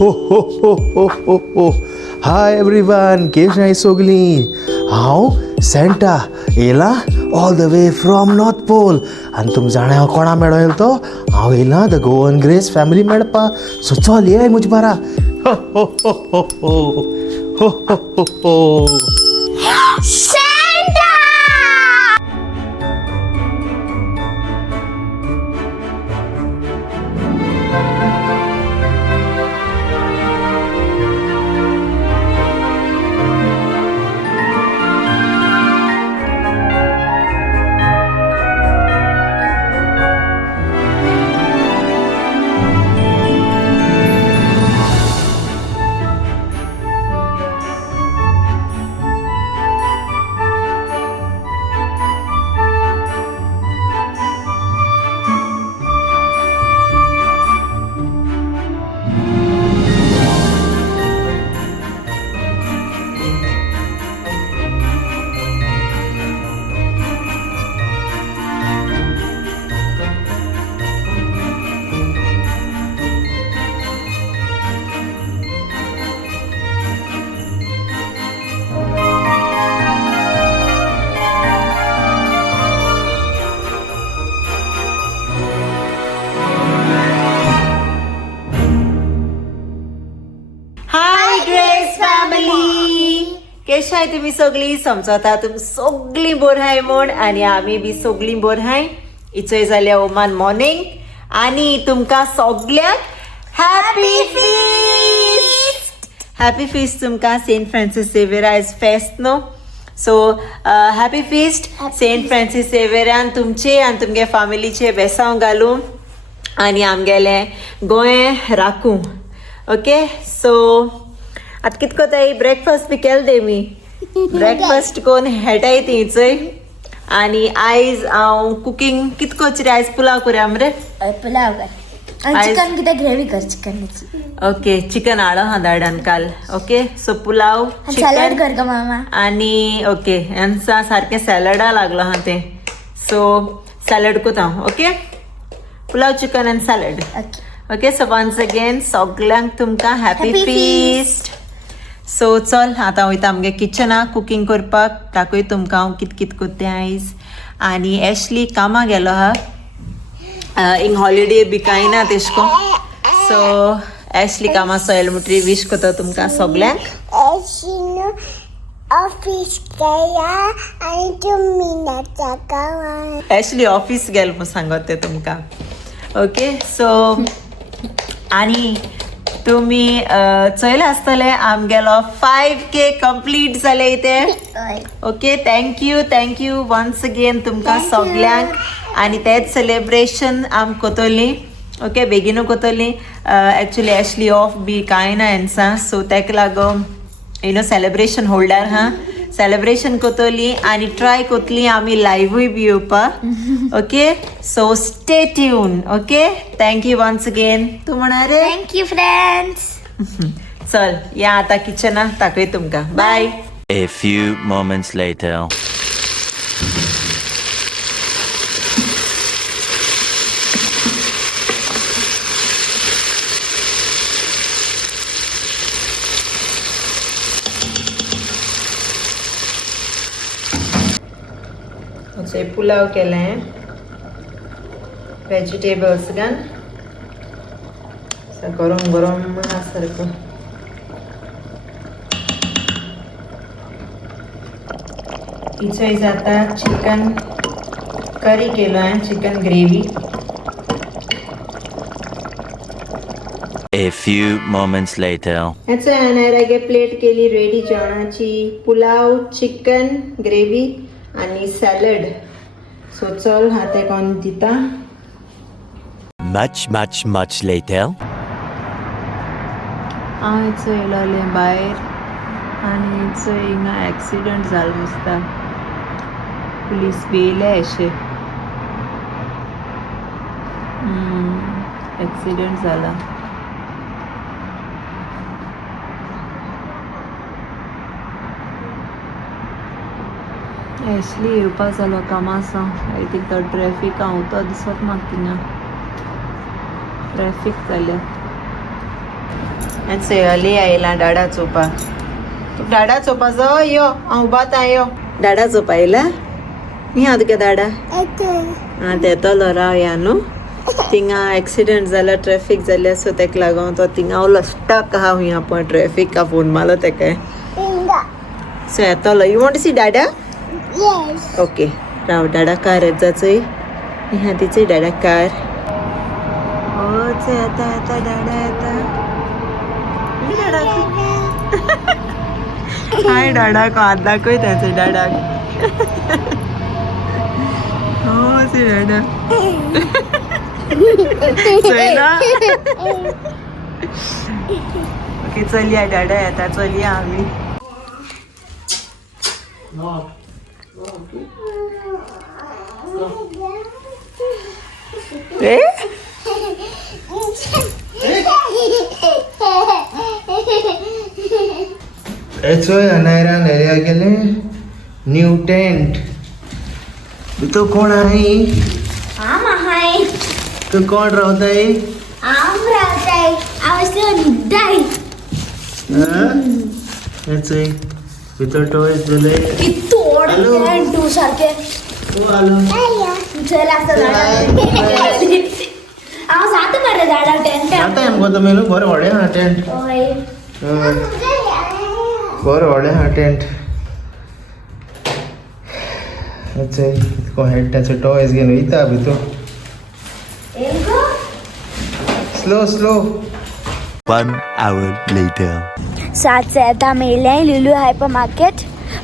हो. Hi everyone, केश नाही सोगली. हांव सेंटा येयला all the way from North Pole. आनी तुमी जाणा हांव कोणा मेळो येयलो तो? हांव येयला द गोवन ग्रेस फॅमिली मेळपा. सो चल ये म्हजे बारा. हो. कशें आहाय तुमी सगळीं? समजता तुमी सगळीं बरी आहाय म्हूण, आनी आमी बी सगळीं बरी आहाय. इचोय जाल्या ओमान मॉर्निंग, आनी तुमकां सगळ्यांक हॅपी फीस्ट. हॅपी फीस्ट तुमकां. सेंट फ्रांसीस झेवियर आयज फेस्त न्हू, so happy feast saint Francis झेवियरान तुमचे आनी तुमगे फॅमिलीचे बेसांव घालूं आनी आमगेलें गोंय राखूं. ओके, सो आतां कितें कोताय? ब्रेकफास्ट बी केल तेमी. ब्रेकफास्ट कोन हेटाय थंयचोय. आनी आयज हांव कुकींग कितें कोचरी? आयज पुलाव करुया मरे. पुलाव कर. चिकन कितें ग्रेवी कर चिकनाची. ओके, चिकन हाडो हा धाडान काल. ओके, सो पुलाव सॅलड कर ग मामा. आनी ओके, हेंचा सारकें सॅलडा लागलो हा तें, सो सॅलड कोता हांव. ओके, पुलाव चिकन आनी salad. Okay, so once again सगळ्यांक तुमकां हॅपी फीस्ट. सो चल आतां वयता आमगे किचनाक कुकींग करपाक. ताकूय तुमकां हांव कितें कितें कोत्तें आयज. आनी एशली कामां गेलो हा, इंग हॉलिडे बी कांय ना तेश कोन. सो एशली कामां सोयल म्हणटरी विश कोता तुमकां सगळ्यांक. ऑफिस गेला आनी तुमी नाचा गावान. एशली ऑफिस गेल म्हूण सांगत ते तुमकां. ओके, सो आनी तुमी चोयलें आसतलें आमगेलो 5K कंप्लीट जाले इथे. ओके, थँक्यू वन्स अगेन तुमकां सगळ्यांक. आनी तेच सेलिब्रेशन आम Kotoli. Okay, बेगीनू Kotoli. Actually Ashley of बी कांय ना हेंचा, सो तेका लागून सेलिब्रेशन होल्डार हा सेलिब्रेशन कोतोली आनी ट्राय कोतली आमी लायव्हूय बी येवपाक. Okay, so stay tune. Okay, thank you once again. तूं म्हणा रे. Thank you friends. चल या आतां किचनाक, ताकय तुमकां. Bye. A few moments later. Pulao केलें वेजिटेबल्स घान गरम गरम सारको. इचोय जाता चिकन करी केलो हांवें, chicken gravy. A few moments later. हेचो हांवें प्लेट केली रेडी जेवणाची. पुलाव, चिकन ग्रेवी आनी सॅलड. सो चल हाते कोण दिता. Much later. हांव हेचो येयलोलें भायर आनी हेचो हिंगा एक्सिडंट जालो दिसता. पुलीस बी येयले अशें. एक्सिडंट जाला. एशली येवपा जालो कामासा. आय थिंक तो ट्रॅफिक हांव तो दिसत म्हाका थिंगा ट्रॅफिक जाल्या. चली आयला डाडा चोपा तू डाडा चोपा जो यो हांव उबात यो डाडा चोपा येयला नी हांव तुगे डाडा आं ते येतलो राव या न्हू थिंगा एक्सिडेंट जाला ट्रॅफिक जाल्या सो तेका लागून तो थिंगा उलो स्टक आहा हुंया पण ट्रॅफिका फोन मारलो तेका सो येतलो यू वॉन्ट टू सी डाडा ओके राव डाडा कार येत जा चोय ह्या तिचोय डाडा कार ओ चोय येता येता डाडा येता हाय डाडाक हात दाखय त्याचे डाडाक हो ते डाडा चयला ओके चलया डाडा येता चलया आम्ही ए चोय अनायरा नेल्या गेले न्यू टेंट तो कोण आहे तू कोण रावताय चोय भितर टॉयज झाले आता एमको तो मेलू बरें व्हडें हा टेंट बरें व्हडें हा टेंट कोण हेडटाचे टॉयज घेवन वयता भितर स्लो स्लो 1 hour later. सातशे येता मेले लुलू हायपर मार्केट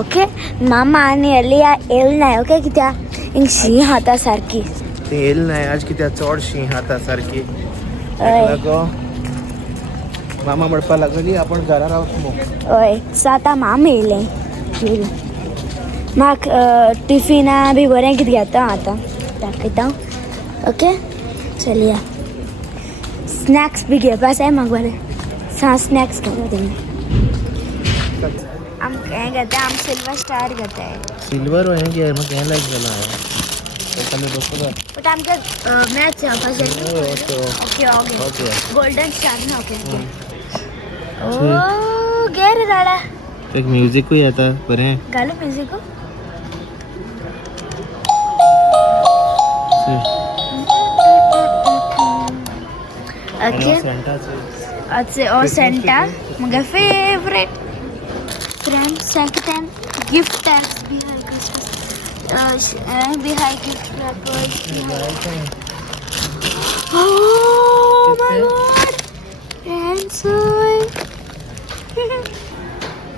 ओके मामा आणि एलिया येल नाही ओके कित्याक हिंग शी हाता सारकी ती येल नाही आज कित्याक चडशी हाता सारकी लागो मामा म्हणपा लागली आपण घरा रावत मग हय सो आतां मामा येयलें म्हाक टिफिना बी बरें कितें घेता आतां दाखयता ओके चलया स्नॅक्स बी घेवपा जाय म्हाका बरें सा स्नॅक्स घेता तेमी आमकां हें घेता आम सिल्वर स्टार घेताय सिल्वर हें घे म्हाका हें लायक जाला ताका दोस्तोर बट आमकां मॅच घेवपा जाय okay okay okay golden star ना ओके ओ गे रे दाडा एक म्युझिकूय येता बरें घालू म्युझिक ओके अच्छे ओ सेंटा म्हगे favourite friend second gift tags भी है क्रिसमस भी है gift rappers oh my God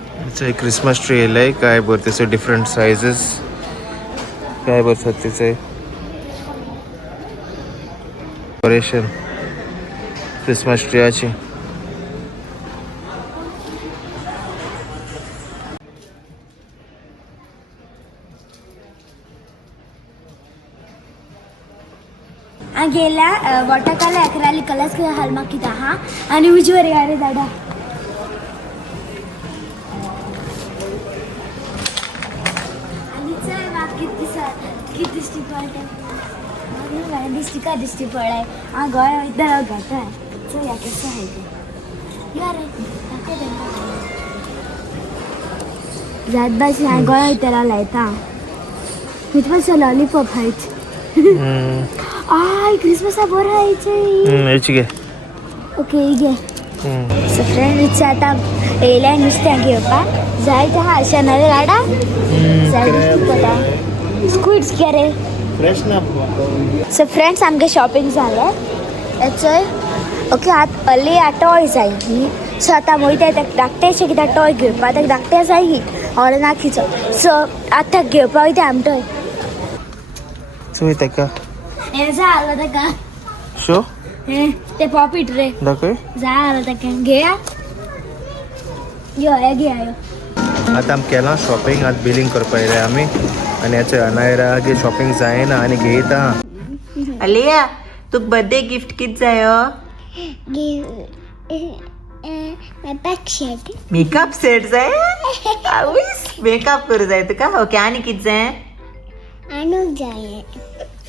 friends एक क्रिसमस ट्री येयलाय काय बरं त्याचे डिफरंट सायझेस काय बरं त्याचे डेकोरेशन क्रिसमस ट्रीयाची गेल्या वॉटर कलर अकराली कलर्स हलमा किता हा आणि उजवर यारे दादा आणि चल बाकी किती दिसती पडते मला दिसती पडाय हा गोय इधर घाटा चल या कसं आहे ते यार जात बस हा गोय इधर लायता मी पण लॉलीपॉप हायच क्रिसमस बरं आहे घे ओके घे सो फ्रेंड इच्छा आता येयल्या नुस्तें घेवपाक जाय ते हा अशें नवे गाडा जाय पता स्क्विड्स घे फ्रेश ना सो फ्रेंड्स आमगे शॉपिंग जालें चोय ओके आतां अली टॉय जाय ही सो आतां वयता तेका धाकटेशें कित्याक टॉय घेवपाक तेका धाकटें जाय ही ऑर्डर नाखीचो सो आतां घेवपाक वयता आमी टॉय चोय तेका हें जाय तेका शो ते पॉपिट रे दाखय जाय तेका घेया यो हे घे आयो आतां आमी केलां शॉपिंग आतां बिलींग करपा येयल्या आमी आनी हेचे अनायरागे शॉपिंग जायना आनी घेयता अलिया तुक बर्थडे गिफ्ट कित जायो मेकअप सेट जाय आवयस मेकअप करूं जाय तुका ओके आनी कित जाय आणूक जाय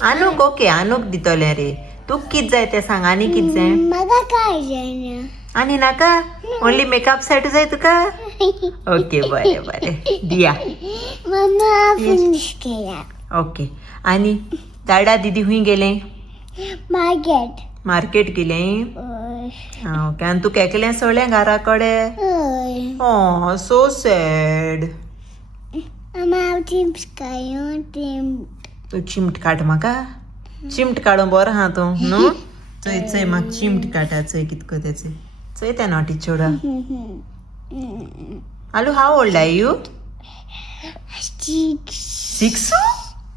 आनूक ओके आनूक दितले रे तुक कित जाय ते सांग आनी कित जाय म्हाका काय जायना आणि नाका ओनली मेकअप साठी जाय तुका ओके बरें बरें दिया मम्मा फिनिश केला ओके आणि दादा दीदी हुई गेले मार्केट मार्केट गेले ओके आणि तू केकलें सगळें घरा कडेन Oh, so sad. मम्मा चिप्स खायो तू चिमट काड म्हाका चिमट काडून बरो हा तूं न्हू चोय चोय म्हाका चिमट काडा चोय कितको तेचे चोय त्या नॉटी चोडा आलू हाव ओल्ड आर यू 6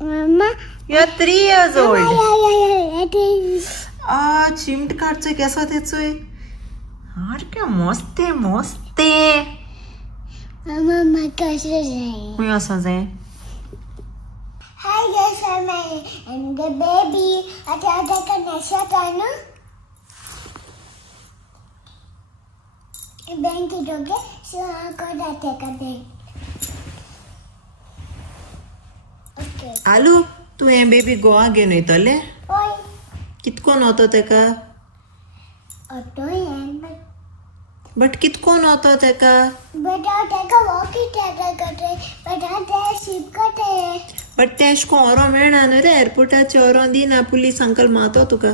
मम्मा you are 3 years old it is चिमट काडचोय केसो तेचोय हार क्या मस्ते मस्ते मम्मा कसं जाय हुंय असो जाय Hi guys, I'm the baby. Ada kan nasa tano. Bank doge, so ako date ka bank. Okay. आलू तू हे बेबी गोवा घेवन वयतले Oi, कितकोन वतो तेका auto yan. बट कितकोन वतो तेका But I take a walk it at a but I take ship cut. But ते अशें को ओरो मेळना न्हू रे एअरपोर्टाचे ओरो दिना पुलीस अंकल मारतो तुका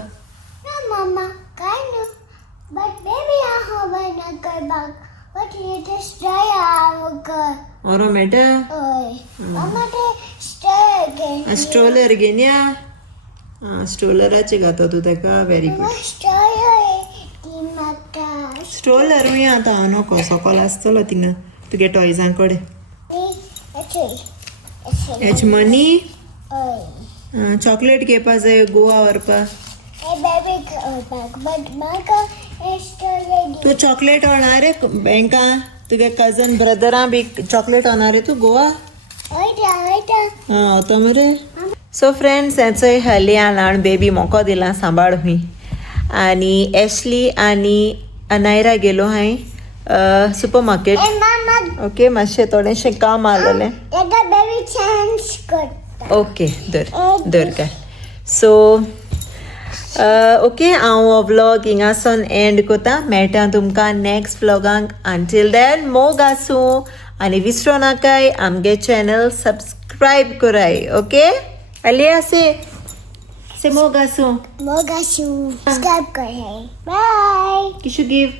No, mama, kind of. But baby, I have another bag. But you just try out. ओरो मेळटा Oi, mama, they stay again. Stroller घेन या स्ट्रोलराचे घातो तू तेका व्हेरी गुड स्ट्रोलर हुंय आतां हांव नोको सोकोल आसतलो थिंगा तुगे टॉयजां कडेन हेच मनी चॉकलेट घेवपा जाय गोवा व्हरपा तू चॉकलेट व्हरना रे बँका तुगे कजन ब्रदरां बी चॉकलेट व्हरना रे तू गोवा तो मरे सो फ्रेंड्स हेचोय हालीं ल्हान बेबी मोको दिला सांबाळ हुंय आनी एशली आनी अनायरा गेलो हांय सुपर मार्केट ओके मातशें थोडेंशें काम आसलेलें ओके दर काय सो ओके हांव हो व्लॉग हिंगासून एंड कोता मेळटा तुमकां नेक्स्ट व्लॉगांक अंटील देन मोग आसूं आनी विसरो नाकाय आमगे चॅनल सबस्क्रायब कराय ओके आलिया से मोग आसूं Mogashu. Subscribe kare. Bye. Kishu give